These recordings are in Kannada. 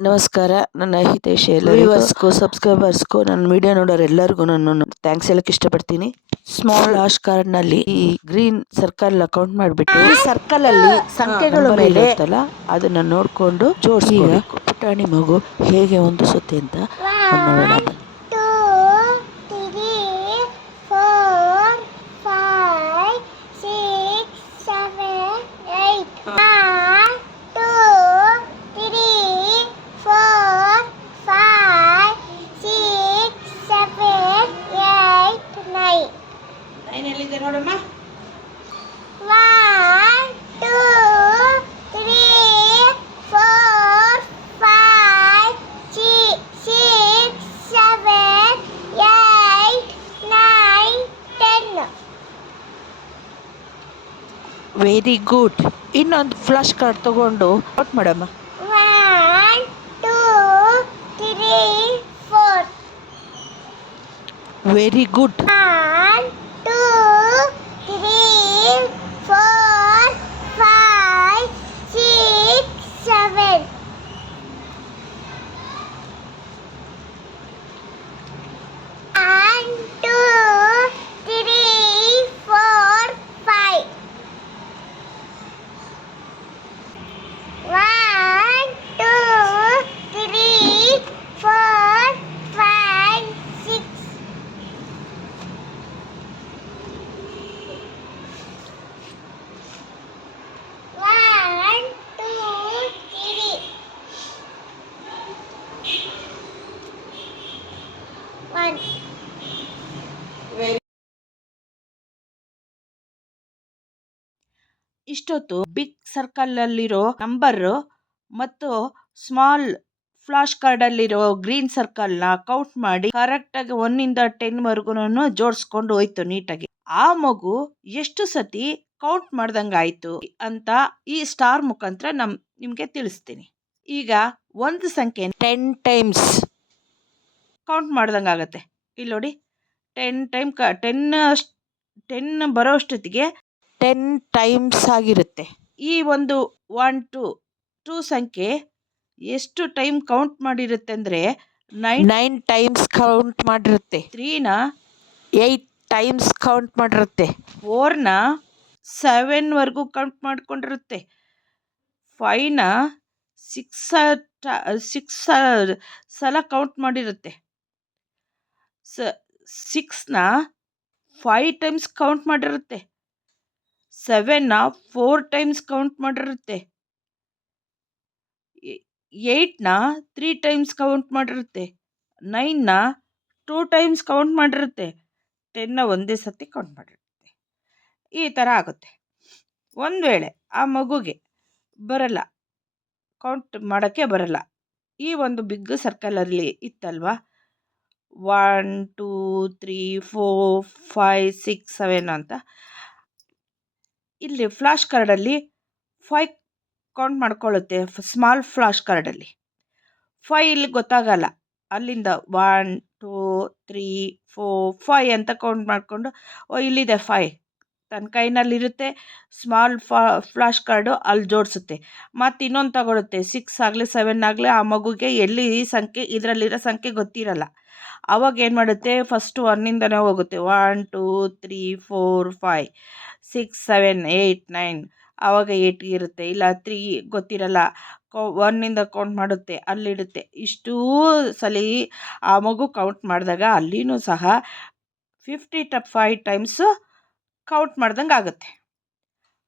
ನಮಸ್ಕಾರ. ನನ್ನ ಹಿತೇಶ್ ವ್ಯೂವರ್ಸ್ಗೂ ಸಬ್ಸ್ಕ್ರೈಬರ್ಸ್ಗೂ ನನ್ನ ವಿಡಿಯೋ ನೋಡೋರು ಎಲ್ಲರಿಗೂ ನಾನು ಥ್ಯಾಂಕ್ಸ್ ಹೇಳಕ್ಕೆ ಇಷ್ಟಪಡ್ತೀನಿ. ಸ್ಮಾಲ್ ಆಶ್ ಕಾರ್ಡ್ನಲ್ಲಿ ಈ ಗ್ರೀನ್ ಸರ್ಕಲ್ ಅಕೌಂಟ್ ಮಾಡಿಬಿಟ್ಟು ಈ ಸರ್ಕಲ್ ಅಲ್ಲಿ ಸಂಖ್ಯೆಗಳ ಮೇಲೆ ಇರುತ್ತಲ್ಲ ಅದನ್ನ ನೋಡ್ಕೊಂಡು ಜೋಡಿಸಿ ಪುಟಾಣಿ ಮಗು ಹೇಗೆ ಹೊಂದಿಸುತ್ತೆ ಅಂತ ನೋಡೋಣ. Ten. ವೆರಿ ಗುಡ್ ಇನ್ನೊಂದು ಫ್ಲಾಶ್ ಕಾರ್ಡ್ ತಗೊಂಡು ಔಟ್ ಮಾಡಮ್ಮ One, two, three, four. Very good ಇಷ್ಟೊತ್ತು ಬಿಗ್ ಸರ್ಕಲ್ ಅಲ್ಲಿರೋ ನಂಬರ್ ಮತ್ತು ಸ್ಮಾಲ್ ಫ್ಲಾಶ್ ಕಾರ್ಡ್ ಅಲ್ಲಿರೋ ಗ್ರೀನ್ ಸರ್ಕಲ್ನ ಕೌಂಟ್ ಮಾಡಿ ಕರೆಕ್ಟ್ ಆಗಿ ಒನ್ನಿಂದ ಟೆನ್ ವರ್ಗುನು ಜೋಡಿಸ್ಕೊಂಡು ಹೋಯ್ತು ನೀಟಾಗಿ. ಆ ಮಗು ಎಷ್ಟು ಸತಿ ಕೌಂಟ್ ಮಾಡ್ದಂಗಾಯ್ತು ಅಂತ ಈ ಸ್ಟಾರ್ ಮುಖಾಂತರ ನಮ್, ನಿಮ್ಗೆ ತಿಳಿಸ್ತೀನಿ. ಈಗ ಒಂದು ಸಂಖ್ಯೆ ಟೆನ್ ಟೈಮ್ಸ್ ಕೌಂಟ್ ಮಾಡ್ದಂಗಾಗತ್ತೆ. ಇಲ್ಲಿ ನೋಡಿ, ಟೆನ್ ಟೈಮ್ ಕ, ಟೆನ್ ಟೆನ್ ಬರೋಷ್ಟೊತ್ತಿಗೆ ಟೆನ್ ಟೈಮ್ಸ್ ಆಗಿರುತ್ತೆ. ಈ ಒಂದು ಒನ್ ಟು ಟೂ ಸಂಖ್ಯೆ ಎಷ್ಟು ಟೈಮ್ ಕೌಂಟ್ ಮಾಡಿರುತ್ತೆ ಅಂದರೆ ನೈನ್ ನೈನ್ ಟೈಮ್ಸ್ ಕೌಂಟ್ ಮಾಡಿರುತ್ತೆ. ತ್ರೀನ ಏಯ್ಟ್ ಟೈಮ್ಸ್ ಕೌಂಟ್ ಮಾಡಿರುತ್ತೆ. ಫೋರ್ನ ಸೆವೆನ್ವರೆಗೂ ಕೌಂಟ್ ಮಾಡಿಕೊಂಡಿರುತ್ತೆ. ಫೈವ್ನ ಸಿಕ್ಸ್ ಸಿಕ್ಸ್ ಸಲ ಕೌಂಟ್ ಮಾಡಿರುತ್ತೆ. ಸ ಸಿಕ್ಸ್ನ ಫೈವ್ ಟೈಮ್ಸ್ ಕೌಂಟ್ ಮಾಡಿರುತ್ತೆ. ಸೆವೆನ್ನ ಫೋರ್ ಟೈಮ್ಸ್ ಕೌಂಟ್ ಮಾಡಿರುತ್ತೆ. ಏಯ್ಟ್ನ ತ್ರೀ ಟೈಮ್ಸ್ ಕೌಂಟ್ ಮಾಡಿರುತ್ತೆ. ನೈನ್ನ ಟೂ ಟೈಮ್ಸ್ ಕೌಂಟ್ ಮಾಡಿರುತ್ತೆ. ಟೆನ್ನ ಒಂದೇ ಸತಿ ಕೌಂಟ್ ಮಾಡಿರುತ್ತೆ. ಈ ಥರ ಆಗುತ್ತೆ. ಒಂದು ವೇಳೆ ಆ ಮಗುಗೆ ಬರಲ್ಲ ಕೌಂಟ್ ಮಾಡೋಕ್ಕೆ ಬರಲ್ಲ, ಈ ಒಂದು ಬಿಗ್ ಸರ್ಕಲಲ್ಲಿ ಇತ್ತಲ್ವಾ? One two three four five six seven ಅಂತ. ಇಲ್ಲಿ ಫ್ಲಾಶ್ ಕಾರ್ಡಲ್ಲಿ ಫೈ ಕೌಂಟ್ ಮಾಡ್ಕೊಳ್ಳುತ್ತೆ ಸ್ಮಾಲ್ ಫ್ಲಾಶ್ ಕಾರ್ಡಲ್ಲಿ. ಫೈ ಇಲ್ಲಿ ಗೊತ್ತಾಗಲ್ಲ. ಅಲ್ಲಿಂದ one two three four five ಅಂತ ಕೌಂಟ್ ಮಾಡಿಕೊಂಡು, ಓ, ಇಲ್ಲಿದೆ ಫೈ. ತನ್ನ ಕೈನಲ್ಲಿರುತ್ತೆ. ಸ್ಮಾಲ್ ಫಾ ಫ್ಲಾಶ್ ಕಾರ್ಡು ಅಲ್ಲಿ ಜೋಡಿಸುತ್ತೆ. ಮತ್ತು ಇನ್ನೊಂದು ತಗೊಳುತ್ತೆ. ಸಿಕ್ಸ್ ಆಗಲಿ ಸೆವೆನ್ ಆಗಲಿ ಆ ಮಗುಗೆ ಎಲ್ಲಿ ಈ ಸಂಖ್ಯೆ, ಇದರಲ್ಲಿರೋ ಸಂಖ್ಯೆ ಗೊತ್ತಿರಲ್ಲ. ಅವಾಗ ಏನು ಮಾಡುತ್ತೆ? ಫಸ್ಟ್ ಒನ್ನಿಂದನೇ ಹೋಗುತ್ತೆ. One two three four five six seven eight nine ಆವಾಗ ಏಯ್ಟ್ ಇರುತ್ತೆ. ಇಲ್ಲ ತ್ರೀ ಗೊತ್ತಿರಲ್ಲ. ಒನ್ನಿಂದ ಕೌಂಟ್ ಮಾಡುತ್ತೆ. ಅಲ್ಲಿಡುತ್ತೆ. ಇಷ್ಟೂ ಸಲ ಆ ಮಗು ಕೌಂಟ್ ಮಾಡಿದಾಗ ಅಲ್ಲಿನೂ ಸಹ ಫಿಫ್ಟಿ ಟ ಫೈವ್ ಟೈಮ್ಸು ಕೌಂಟ್ ಮಾಡ್ದಂಗೆ ಆಗುತ್ತೆ.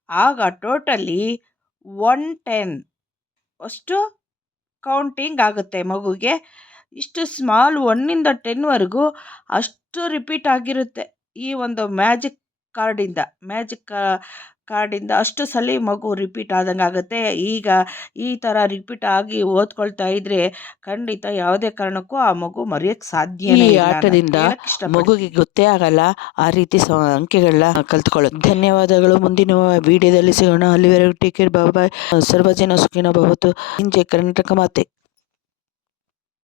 ಆಗ ಟೋಟಲಿ ಒನ್ ಟೆನ್ ಅಷ್ಟು ಕೌಂಟಿಂಗ್ ಆಗುತ್ತೆ ಮಗುಗೆ. ಇಷ್ಟು ಸ್ಮಾಲ್ ಒನ್ನಿಂದ ಟೆನ್ವರೆಗೂ ಅಷ್ಟು ರಿಪೀಟ್ ಆಗಿರುತ್ತೆ ಈ ಒಂದು ಮ್ಯಾಜಿಕ್ ಕಾರ್ಡಿಂದ ಮ್ಯಾಜಿಕ್ ಕಾರ್ಡಿಂದ ಅಷ್ಟು ಸಲ ಮಗು ರಿಪೀಟ್ ಆದಂಗೆ ಆಗುತ್ತೆ. ಈಗ ಈ ಥರ ರಿಪೀಟ್ ಆಗಿ ಓದ್ಕೊಳ್ತಾ ಇದ್ರೆ ಖಂಡಿತ ಯಾವುದೇ ಕಾರಣಕ್ಕೂ ಆ ಮಗು ಮರೆಯೋಕ್ಕೆ ಸಾಧ್ಯ ಈ ಆಟದಿಂದ ಮಗುಗೆ ಗೊತ್ತೇ ಆಗಲ್ಲ ಆ ರೀತಿ ಅಂಕೆಗಳನ್ನ ಕಲ್ತ್ಕೊಳ್ಳೋದು ಧನ್ಯವಾದಗಳು. ಮುಂದಿನ ವಿಡಿಯೋದಲ್ಲಿ ಸಿಗೋಣ. ಅಲ್ಲಿವರೆಗೂ ಟೇಕ್ ಕೇರ್. ಬಾಬಾಯ್ ಸರ್ವಜನ ಸುಖಿನ ಭವತು. ಇಂಜೆ ಕರ್ನಾಟಕ ಮಾತೆ.